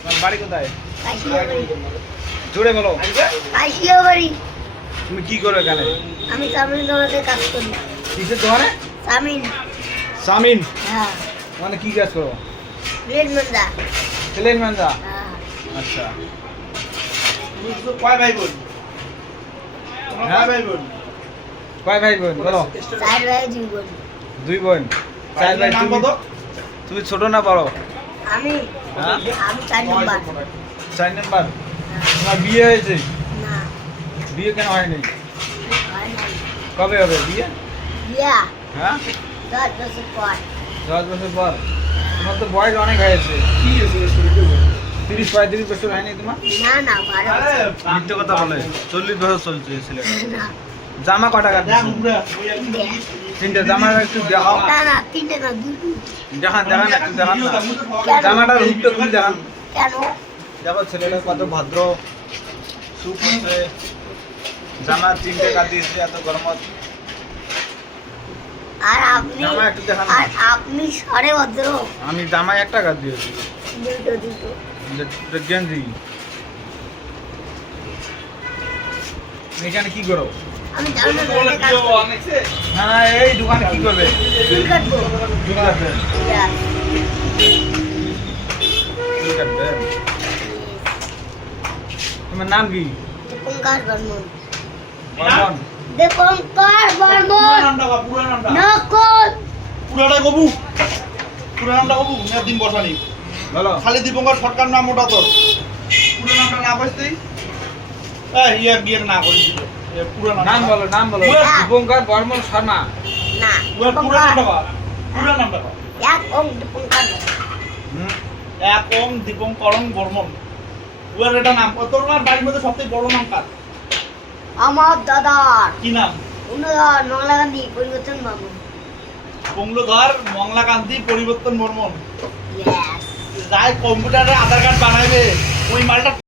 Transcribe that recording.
তোমার বাড়ি কোথায়? কাশিয়াবাড়ি। জোরে বলো। কাশিয়াবাড়ি। তুমি কি করো এখানে? আমি চাউমিন দোকানে কাজ করি। কিসের দোকানে? চাউমিন। চাউমিন হ্যাঁ। মানে কি কাজ করো? প্লেট মান্দা। প্লেন মাঞ্জা। হ্যাঁ। আচ্ছা। কয় ভাই বোন? হ্যাঁ? ভাই বোন? কয় ভাই বোন বলো? 4 ভাই 2 বোন। 2 বোন। 4 ভাই। নাম তুমি কত? তুমি ছোট না বড়? আমি হ্যাঁ? আমি 4 নম্বর। 4 নাম্বার। হ্যাঁ। তোমার বিয়ে হয়েছে? না, বিয়ে কেন হয়নি? হয় নাই। কবে হবে বিয়ে? বিয়া হ্যাঁ? 10 বছর পর। 10 বছর পর। তোমার তো বয়স অনেক হয়েছে। কি হয়েছে? 30-35 বছর হয়নি তোমার? না না 12 আরে, বছর। মিথ্যে কথা বলে। 40 বছর চলছে ছেলে। না, জামা ক টাকা দেখ দিচ্ছ? উপরে। তিনটে জামা একটু দেখাও। না না 3টে না 2টো। দেখান একটু দেখান না। জামাটার হুকটা খুলে দেখান। কেন? দেখো ছেলেটা কত ভদ্র সুপ আছে। জামা 3টে কাট দিয়েছে এত গরমত। আর আপনি জামা একটু দেখান না। আর আপনি সরে ভদ্র। আমি জামায় 1 টাকা দিয়েছি। 2টো। গেঞ্জি। তুমি এখানে কি করো? আমি চাউমিন দোকানে কাজ করি। হ্যাঁ এই দোকানে কি করবে? চুল কাটবো। চুল কাটবেন। Yes. চুল কাটবেন। তোমার নাম কি? দীপঙ্কর বর্মন। বর্মন। দীপঙ্কর পুরা বর্মন। নামটা কও, পুরা নামটা। নকল। পুরাটা কবু। পুরা নামটা কবু, না দিন বসানি। বলো। খালি দীপঙ্কর সরকার নাম ওটা তোর। পুরা নামটা না কইছিস? এই ইয়া গিয়ে না করিস। পুরা নাম বলো নাম বলো। পুরা- দীপঙ্কর বর্মন শর্মা। না, পুরা দীপঙ্কর। নামটা কও। পুরা নামটা কও। এক ওম দীপঙ্কর। হুম। এক ওম দীপঙ্করং বর্মন। ওর এটা নাম। তোর বাড়ির মধ্যে সবথেকে বড় নাম কার? আমার দাদার কি নাম? উন্নয়ন মংলাগান্ধী পরিবর্তন বাবু। বঙ্গধর মংলাকান্তি পরিবর্তন বর্মন। ইয়েস। যাই কম্পিউটারে আধার কার্ড বানাবে ওই মালটা